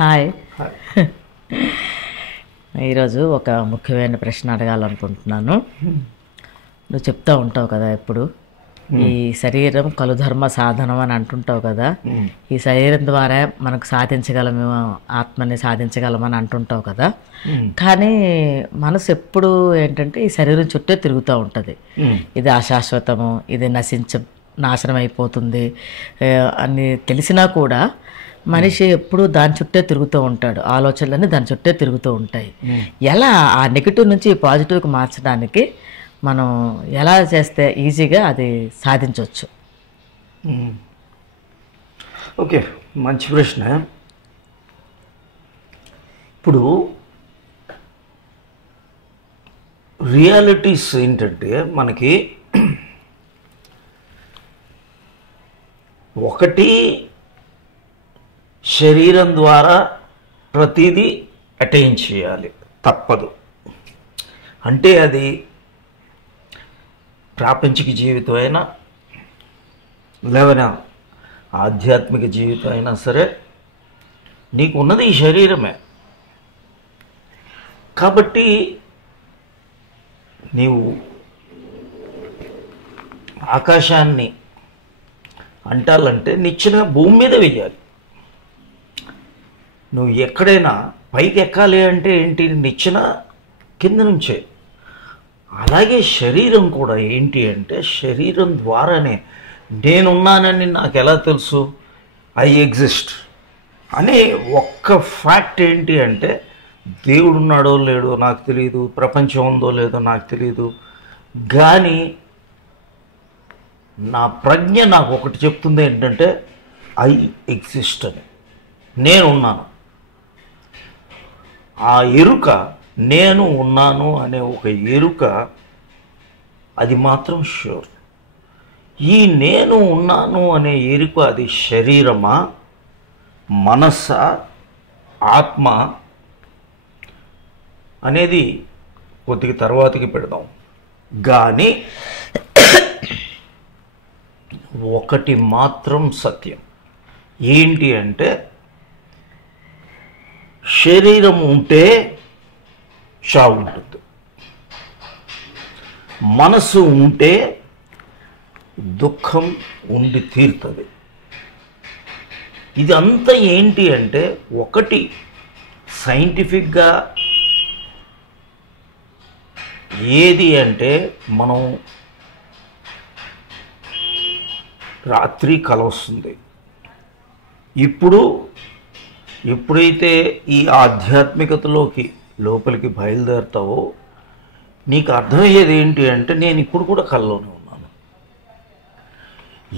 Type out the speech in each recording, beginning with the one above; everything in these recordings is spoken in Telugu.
హాయ్. ఈరోజు ఒక ముఖ్యమైన ప్రశ్న అడగాలనుకుంటున్నాను. నువ్వు చెప్తూ ఉంటావు కదా ఎప్పుడు, ఈ శరీరం కలుధర్మ సాధనం అని అంటుంటావు కదా, ఈ శరీరం ద్వారా మనకు సాధించగలము, ఆత్మని సాధించగలమని అంటుంటావు కదా. కానీ మనసు ఎప్పుడు ఏంటంటే ఈ శరీరం చుట్టే తిరుగుతూ ఉంటుంది. ఇది అశాశ్వతము, ఇది నాశనం అయిపోతుంది అని తెలిసినా కూడా మనిషి ఎప్పుడు దాని చుట్టే తిరుగుతూ ఉంటాడు. ఆలోచనలన్నీ దాని చుట్టే తిరుగుతూ ఉంటాయి. ఎలా ఆ నెగిటివ్ నుంచి పాజిటివ్కి మార్చడానికి మనం ఎలా చేస్తే ఈజీగా అది సాధించవచ్చు? ఓకే, మంచి ప్రశ్న. ఇప్పుడు రియాలిటీస్ ఏంటంటే మనకి ఒకటి శరీరం ద్వారా ప్రతిదీ అటైన్ చేయాలి, తప్పదు. అంటే అది ప్రాపంచిక జీవితం అయినా లేవనా ఆధ్యాత్మిక జీవితం అయినా సరే నీకు ఉన్నది ఈ శరీరమే. కాబట్టి నీవు ఆకాశాన్ని అంటాలంటే నిచ్చెన భూమి మీద వెయ్యాలి. నువ్వు ఎక్కడైనా పైకి ఎక్కాలి అంటే ఏంటి, నిచ్చెన కింద నుంచే. అలాగే శరీరం కూడా ఏంటి అంటే శరీరం ద్వారానే నేనున్నానని నాకు ఎలా తెలుసు, ఐ ఎగ్జిస్ట్ అనే ఒక్క ఫ్యాక్ట్ ఏంటి అంటే దేవుడు ఉన్నాడో లేడో నాకు తెలియదు, ప్రపంచం ఉందో లేదో నాకు తెలియదు, కానీ నా ప్రజ్ఞ నాకు ఒకటి చెప్తుంది ఏంటంటే ఐ ఎగ్జిస్ట్ అని, నేనున్నాను. ఆ ఎరుక, నేను ఉన్నాను అనే ఒక ఎరుక, అది మాత్రం ష్యూర్. ఈ నేను ఉన్నాను అనే ఎరుక అది శరీరమా, మనస్సా, ఆత్మ అనేది కొద్దిగా తర్వాతకి పెడదాం. కానీ ఒకటి మాత్రం సత్యం ఏంటి అంటే శరీరం ఉంటే చావు ఉంటుంది, మనసు ఉంటే దుఃఖం ఉండి తీరుతుంది. ఇది అంతా ఏంటి అంటే ఒకటి సైంటిఫిక్గా ఏది అంటే మనం రాత్రి కల వస్తుంది. ఎప్పుడైతే ఈ ఆధ్యాత్మికతలోకి లోపలికి బయలుదేరుతావో నీకు అర్థమయ్యేది ఏంటి అంటే నేను ఇప్పుడు కూడా కలలోనే ఉన్నాను.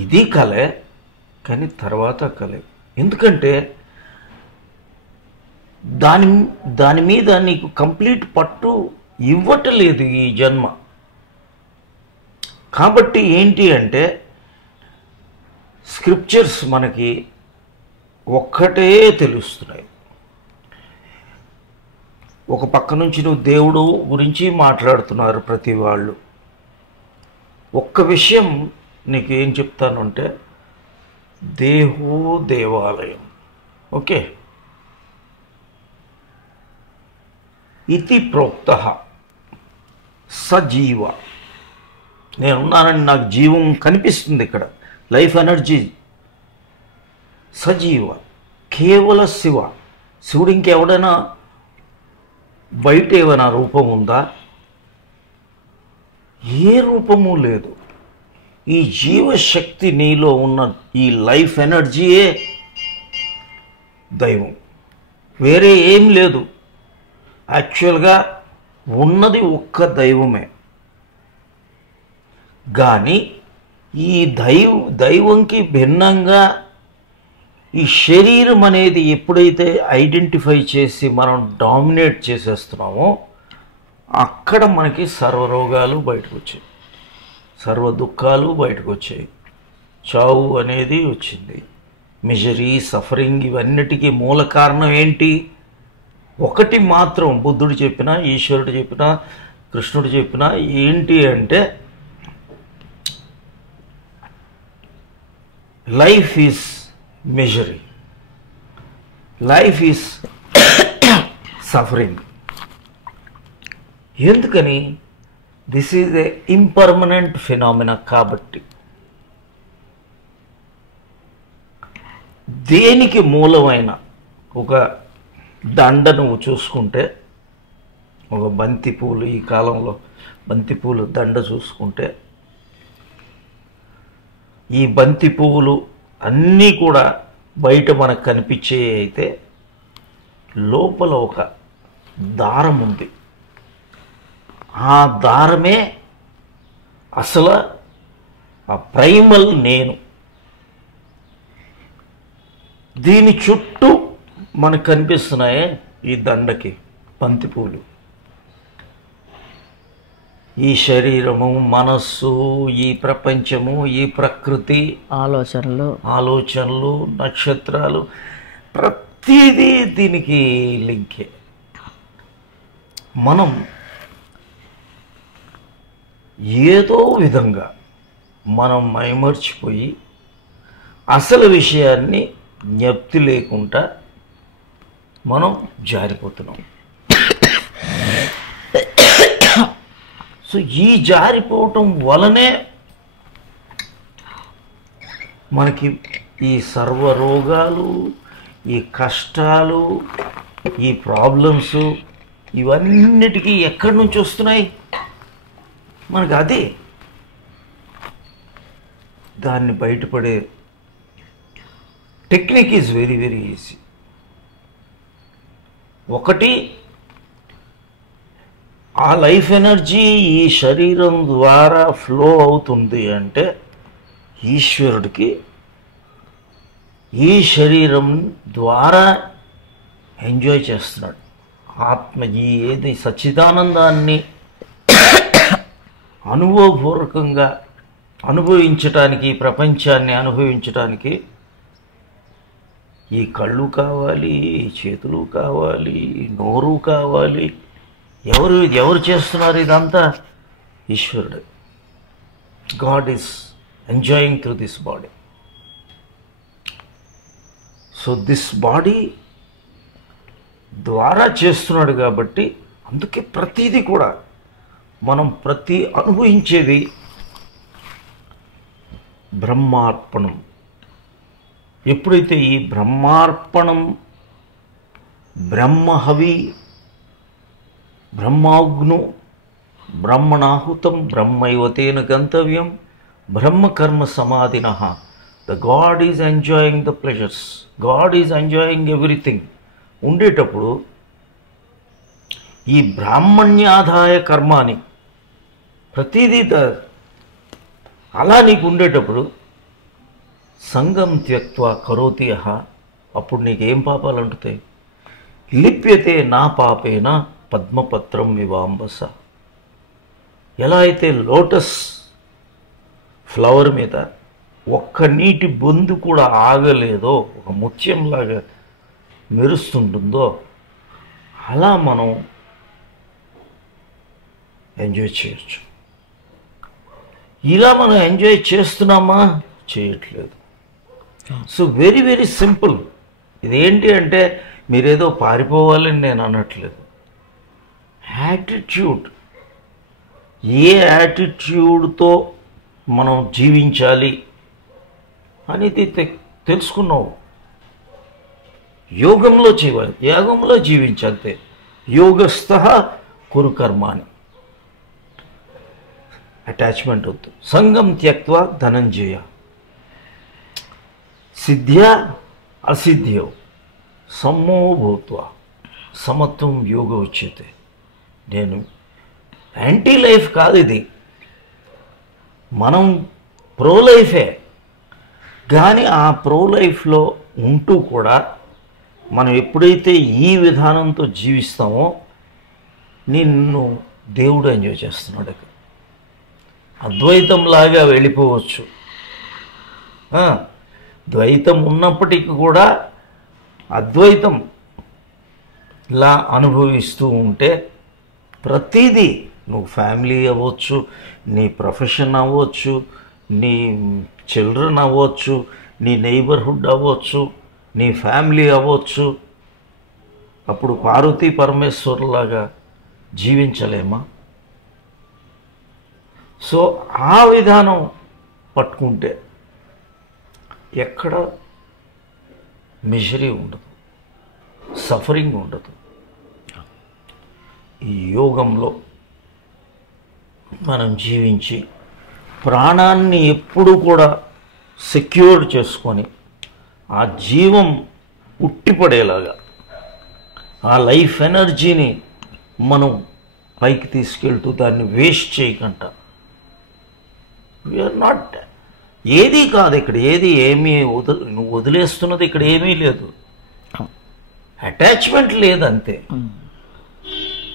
ఇది కలే, కానీ తర్వాత కలే. ఎందుకంటే దాని మీద నీకు కంప్లీట్ పట్టు ఇవ్వట్లేదు ఈ జన్మ. కాబట్టి ఏంటి అంటే స్క్రిప్చర్స్ మనకి ఒక్కటే తెలుస్తున్నాయి. ఒక పక్క నుంచి నువ్వు దేవుడు గురించి మాట్లాడుతున్నారు ప్రతి వాళ్ళు. ఒక్క విషయం నీకు ఏం చెప్తాను అంటే దేహో దేవాలయం. ఓకే, ఇతి ప్రోక్త సజీవ. నేనున్నానని నాకు జీవం కనిపిస్తుంది ఇక్కడ, లైఫ్ ఎనర్జీ. సజీవ కేవల శివ. శివుడు ఇంకెవడైనా బయట ఏమైనా రూపం ఉందా? ఏ రూపము లేదు. ఈ జీవశక్తి నీలో ఉన్న ఈ లైఫ్ ఎనర్జీయే దైవం, వేరే ఏం లేదు. యాక్చువల్గా ఉన్నది ఒక్క దైవమే. కానీ ఈ దైవంకి భిన్నంగా ఈ శరీరం అనేది ఎప్పుడైతే ఐడెంటిఫై చేసి మనం డామినేట్ చేసేస్తున్నామో అక్కడ మనకి సర్వరోగాలు బయటకు వచ్చాయి, సర్వ దుఃఖాలు బయటకు వచ్చాయి, చావు అనేది వచ్చింది, మిజరీ, సఫరింగ్. ఇవన్నిటికీ మూల కారణం ఏంటి? ఒకటి మాత్రం బుద్ధుడు చెప్పినా, ఈశ్వరుడు చెప్పినా, కృష్ణుడు చెప్పినా ఏంటి అంటే life is misery. Life is suffering. ఎందుకని? This is a impermanent phenomena. కాబట్టి దేనికి మూలమైన ఒక దండ నువ్వు చూసుకుంటే, ఒక బంతిపూలు, ఈ కాలంలో బంతిపూలు దండ చూసుకుంటే, ఈ బంతి పువ్వులు అన్నీ కూడా బయట మనకు కనిపించే అయితే లోపల ఒక దారం ఉంది. ఆ దారమే అసలు ఆ ప్రైమల్ నేను. దీని చుట్టూ మనకు కనిపిస్తున్నాయే ఈ దండకి బంతిపూలు. ఈ శరీరము, మనస్సు, ఈ ప్రపంచము, ఈ ప్రకృతి, ఆలోచనలు, నక్షత్రాలు, ప్రతిదీ దీనికి లింకే. మనం ఏదో విధంగా మనం మైమర్చిపోయి అసలు విషయాన్ని జ్ఞప్తి లేకుండా మనం జారిపోతున్నాం. సో ఈ జారిపోవటం వలనే మనకి ఈ సర్వరోగాలు, ఈ కష్టాలు, ఈ ప్రాబ్లమ్స్ ఇవన్నిటికీ ఎక్కడి నుంచి వస్తున్నాయి? మనకు అదే. దాన్ని బయటపడే technique is very very easy. ఒకటి, ఆ లైఫ్ ఎనర్జీ ఈ శరీరం ద్వారా ఫ్లో అవుతుంది అంటే ఈశ్వరుడికి ఈ శరీరం ద్వారా ఎంజాయ్ చేస్తున్నాడు. ఆత్మ ఈ ఏది సచ్చిదానందాన్ని అనుభవపూర్వకంగా అనుభవించటానికి, ప్రపంచాన్ని అనుభవించటానికి ఈ కళ్ళు కావాలి, చేతులు కావాలి, నోరు కావాలి. ఎవరు చేస్తున్నారు ఇదంతా? ఈశ్వరుడు. God is enjoying through this body. So this body ద్వారా చేస్తున్నాడు కాబట్టి అందుకే ప్రతిదీ కూడా మనం అనుభవించేది బ్రహ్మార్పణం. ఎప్పుడైతే ఈ బ్రహ్మార్పణం, బ్రహ్మహవి, బ్రహ్మాగ్ను, బ్రహ్మణాహుతం, బ్రహ్మైవతేన గంతవ్యం, బ్రహ్మకర్మ సమాధినః. The God is enjoying the pleasures, God is enjoying everything ఉండేటప్పుడు ఈ బ్రాహ్మణ్యాదాయ కర్మ అని ప్రతిదీ అలా నీకు ఉండేటప్పుడు సంగం త్యక్త్వా కరోతి యః, అప్పుడు నీకేం పాపాలు అంటుతాయి? లిప్యతే నా పాపేన పద్మపత్రం వివాంబస. ఎలా అయితే లోటస్ ఫ్లవర్ మీద ఒక్క నీటి బొందు కూడా ఆగలేదో, ఒక ముత్యంలాగా మెరుస్తుంటుందో, అలా మనం ఎంజాయ్ చేయొచ్చు. ఇలా మనం ఎంజాయ్ చేస్తున్నామా? చేయట్లేదు. So very very simple. ఇదేంటి అంటే మీరేదో పారిపోవాలని నేను అనట్లేదు. యాటిట్యూడ్, ఏ యాటిట్యూడ్తో మనం జీవించాలి అనేది తెలుసుకున్నావు. యోగంలో చేయాలి, యాగంలో జీవించాలి. యోగస్థః కురు కర్మాని. అటాచ్మెంట్ వద్దు. సంగం త్యక్త్వా ధనంజయ. సిద్ధ్యా అసిద్ధ్యో సమ్మో భూత్వా సమత్వం యోగ ఉచ్యతే. నేను యాంటీ లైఫ్ కాదు ఇది, మనం ప్రో లైఫే. కానీ ఆ ప్రో లైఫ్లో ఉంటూ కూడా మనం ఎప్పుడైతే ఈ విధానంతో జీవిస్తామో నిన్ను దేవుడు ఎంజాయ్ చేస్తున్నాడు. అద్వైతంలాగా వెళ్ళిపోవచ్చు. ద్వైతం ఉన్నప్పటికీ కూడా అద్వైతంలా అనుభవిస్తూ ఉంటే ప్రతిదీ, నువ్వు ఫ్యామిలీ అవ్వచ్చు, నీ ప్రొఫెషన్ అవ్వచ్చు, నీ చిల్డ్రన్ అవ్వచ్చు, నీ నైబర్హుడ్ అవ్వచ్చు, నీ ఫ్యామిలీ అవ్వచ్చు, అప్పుడు పార్వతీ పరమేశ్వరులాగా జీవించలేమా? సో ఆ విధానం పట్టుకుంటే ఎక్కడ మిజరీ ఉండదు, సఫరింగ్ ఉండదు. ఈ యోగంలో మనం జీవించి ప్రాణాన్ని ఎప్పుడూ కూడా సెక్యూర్ చేసుకొని ఆ జీవం ఉట్టిపడేలాగా ఆ లైఫ్ ఎనర్జీని మనం పైకి తీసుకెళ్తూ దాన్ని వేస్ట్ చేయకుండా, వీఆర్ నాట్, ఏదీ కాదు ఇక్కడ, ఏది ఏమీ నువ్వు వదిలేస్తున్నది ఇక్కడ ఏమీ లేదు. అటాచ్మెంట్ లేదంతే,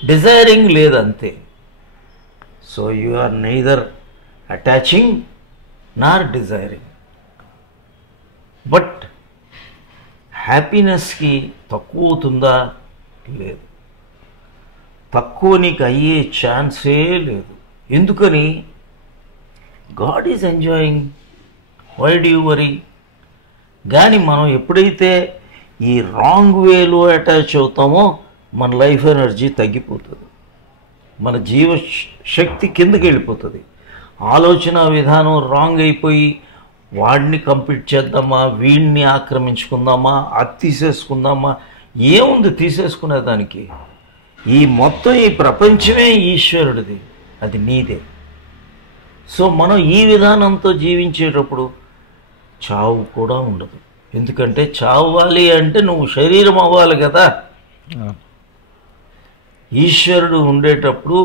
డిజైరింగ్ లేదంతే. So you are neither attaching nor desiring. But హ్యాపీనెస్కి తక్కువ అవుతుందా? లేదు. తక్కువ నీకు అయ్యే ఛాన్సే లేదు. ఎందుకని? God is enjoying, why do you worry? కానీ మనం ఎప్పుడైతే ఈ రాంగ్ వేలో అటాచ్ అవుతామో మన లైఫ్ ఎనర్జీ తగ్గిపోతుంది, మన జీవ శక్తి కిందకి వెళ్ళిపోతుంది. ఆలోచన విధానం రాంగ్ అయిపోయి వాడిని కంప్లీట్ చేద్దామా, వీడిని ఆక్రమించుకుందామా, అది తీసేసుకుందామా, ఏముంది తీసేసుకునేదానికి? ఈ మొత్తం ఈ ప్రపంచమే ఈశ్వరుడిది, అది నీదే. సో మనం ఈ విధానంతో జీవించేటప్పుడు చావు కూడా ఉండదు. ఎందుకంటే చావాలి అంటే నువ్వు శరీరం అవ్వాలి కదా. ఈశ్వరుడు ఉండేటప్పుడు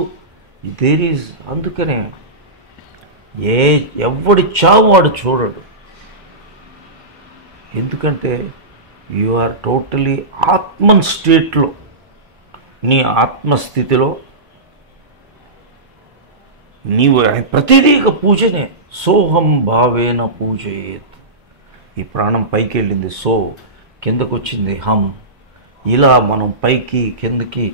దేర్ ఈజ్, అందుకనే ఎవడి చావు వాడు చూడడు. ఎందుకంటే యు ఆర్ టోటలీ ఆత్మన్ స్టేట్లో, నీ ఆత్మస్థితిలో నీవు ప్రతిదీ ఇక పూజనే. సోహం భావేన పూజయేత్. ఈ ప్రాణం పైకి వెళ్ళింది సో, కిందకు వచ్చింది హం. ఇలా మనం పైకి కిందకి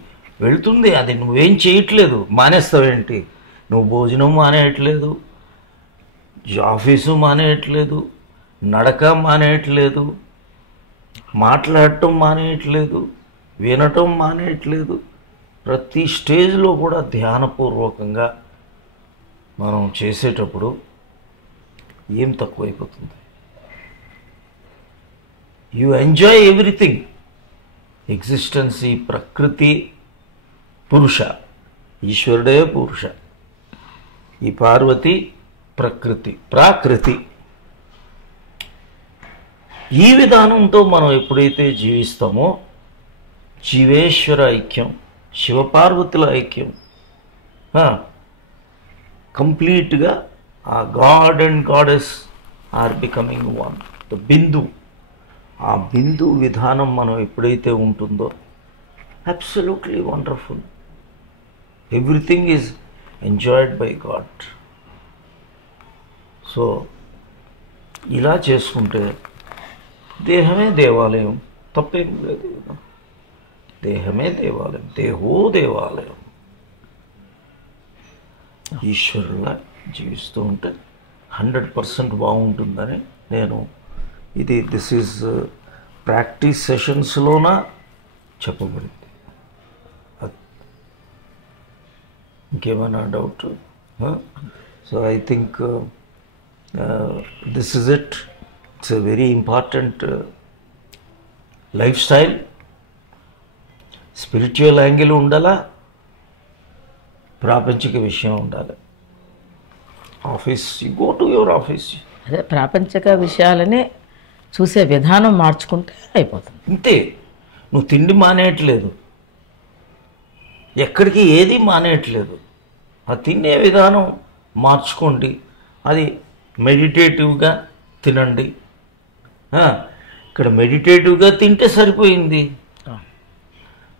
వెళ్తుంది. అది నువ్వేం చేయట్లేదు, మానేస్తావేంటి? నువ్వు భోజనం మానేయట్లేదు, ఆఫీసు మానేయట్లేదు, నడక మానేయట్లేదు, మాట్లాడటం మానేయట్లేదు, వినటం మానేయట్లేదు. ప్రతి స్టేజ్లో కూడా ధ్యానపూర్వకంగా మనం చేసేటప్పుడు ఏం తక్కువైపోతుంది? You enjoy everything. ఎగ్జిస్టెన్స్, ఈ ప్రకృతి పురుష, ఈశ్వరుడే పురుష, ఈ పార్వతి ప్రకృతి, ప్రాకృతి. ఈ విధానంతో మనం ఎప్పుడైతే జీవిస్తామో జీవేశ్వర ఐక్యం, శివపార్వతుల ఐక్యం, కంప్లీట్గా ఆ God and goddess are becoming one. The బిందు, ఆ బిందు విధానం మనం ఎప్పుడైతే ఉంటుందో absolutely wonderful. Everything is enjoyed by God. So ఇలా చేసుకుంటే దేహమే దేవాలయం, తప్పేం లేదు కదా. దేహమే దేవాలయం, దేహో దేవాలయం. ఈశ్వరులా జీవిస్తూ ఉంటే 100% బాగుంటుందని నేను దిస్ ఈజ్ ప్రాక్టీస్ సెషన్స్లోన చెప్పబడింది. ఇంకేమైనా doubt? So I think this is it. It's a very important life style. Spiritual angle ఉండాలా, ప్రాపంచిక విషయం ఉండాలి. Office, you go to your office. అదే ప్రాపంచిక విషయాలని చూసే విధానం మార్చుకుంటే అయిపోతుంది. అంతే. నువ్వు తిండి మానేయట్లేదు, ఎక్కడికి ఏది మానేయట్లేదు. ఆ తినే విధానం మార్చుకోండి. అది మెడిటేటివ్గా తినండి. ఇక్కడ మెడిటేటివ్గా తింటే సరిపోయింది.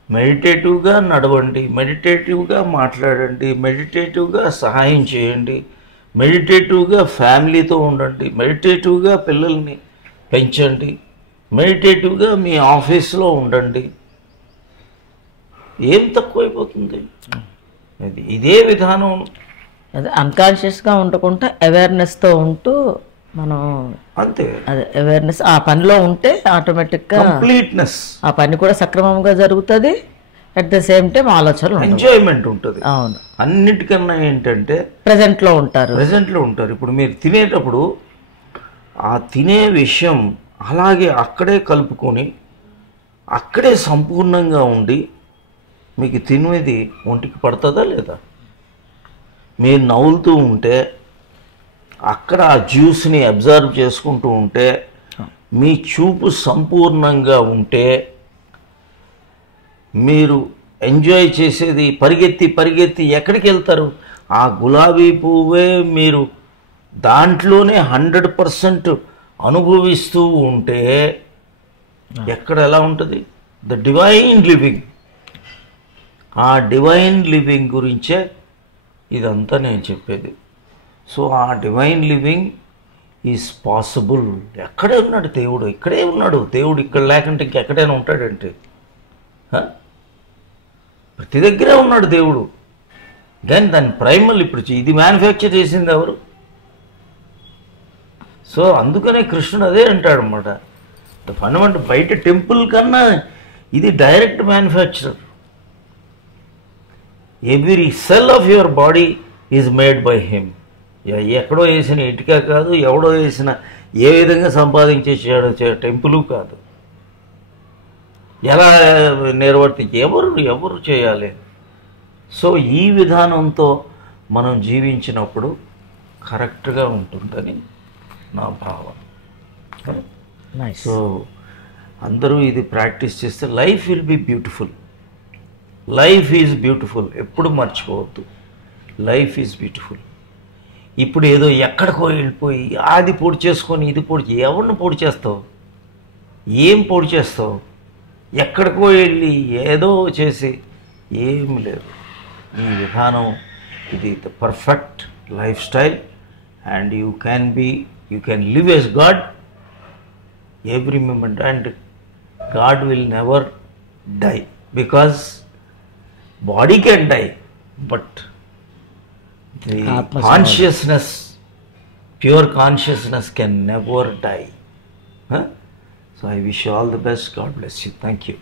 మెడిటేటివ్గా నడవండి, మెడిటేటివ్గా మాట్లాడండి, మెడిటేటివ్గా సహాయం చేయండి, మెడిటేటివ్గా ఫ్యామిలీతో ఉండండి, మెడిటేటివ్గా పిల్లల్ని పెంచండి, మెడిటేటివ్గా మీ ఆఫీస్లో ఉండండి. ఏం తక్కువైపోతుంది? ఇదే విధానం. అదే అన్కాన్షియస్గా ఉండకుండా అవేర్నెస్తో ఉంటూ మనం అంతే. అదే అవేర్నెస్ ఆ పనిలో ఉంటే ఆటోమేటిక్గా కంప్లీట్నెస్, ఆ పని కూడా సక్రమంగా జరుగుతుంది. అట్ ద సేమ్ టైం ఆలోచనలు ఉండవు. ఎంజాయ్మెంట్ ఉంటుంది. అవును, అన్నిటికన్నా ఏంటంటే ప్రజెంట్లో ఉంటారు. ప్రజెంట్లో ఉంటారు. ఇప్పుడు మీరు తినేటప్పుడు ఆ తినే విషయం అలాగే అక్కడే కలుపుకొని అక్కడే సంపూర్ణంగా ఉండి మీకు తినేది ఒంటికి పడుతుందా లేదా? మీరు నవ్వులుతూ ఉంటే అక్కడ ఆ జ్యూస్ని అబ్జర్వ్ చేసుకుంటూ ఉంటే మీ చూపు సంపూర్ణంగా ఉంటే మీరు ఎంజాయ్ చేసేది పరిగెత్తి పరిగెత్తి ఎక్కడికి వెళ్తారు? ఆ గులాబీ పువ్వే మీరు దాంట్లోనే 100% అనుభవిస్తూ ఉంటే ఎక్కడ ఎలా ఉంటుంది? The divine living. ఆ డివైన్ లివింగ్ గురించే ఇదంతా నేను చెప్పేది. సో ఆ డివైన్ లివింగ్ ఈజ్ పాసిబుల్. ఎక్కడే ఉన్నాడు దేవుడు? ఇక్కడే ఉన్నాడు దేవుడు. ఇక్కడ లేకుంటే ఇంకెక్కడైనా ఉంటాడంటే? ప్రతి దగ్గరే ఉన్నాడు దేవుడు. కానీ దాని ప్రైమల్ ఇప్పుడు ఇది మ్యానుఫ్యాక్చర్ చేసింది ఎవరు? సో అందుకనే కృష్ణుడు అదే అంటాడు అనమాట. ఫండమెంటల్ బయట టెంపుల్ కన్నా ఇది direct manufacture. Every cell of your body is made by him. ఎక్కడో వేసిన ఇటుక కాదు, ఎవడో వేసిన ఏ విధంగా సంపాదించేసాడో టెంపుల్ కాదు. ఎలా ఎవరు చేయాలి? సో ఈ విధానంతో మనం జీవించినప్పుడు కరెక్ట్గా ఉంటుందని నా భావన. నైస్. సో అందరూ ఇది ప్రాక్టీస్ చేస్తే life will be beautiful. Life is beautiful. ఎప్పుడు మర్చిపోవద్దు, లైఫ్ ఈజ్ బ్యూటిఫుల్. ఇప్పుడు ఏదో ఎక్కడికో వెళ్ళిపోయి అది పొడి చేసుకొని ఇది పొడి, ఎవరిని పొడి చేస్తావు? ఏం పొడి చేస్తావు? ఎక్కడికో వెళ్ళి ఏదో చేసి ఏమి లేదు. ఈ విధానం ఇది the perfect lifestyle. And you can live as God every moment, and God will never die, because body can die but the consciousness, pure consciousness can never die. So I wish you all the best. God bless you. Thank you.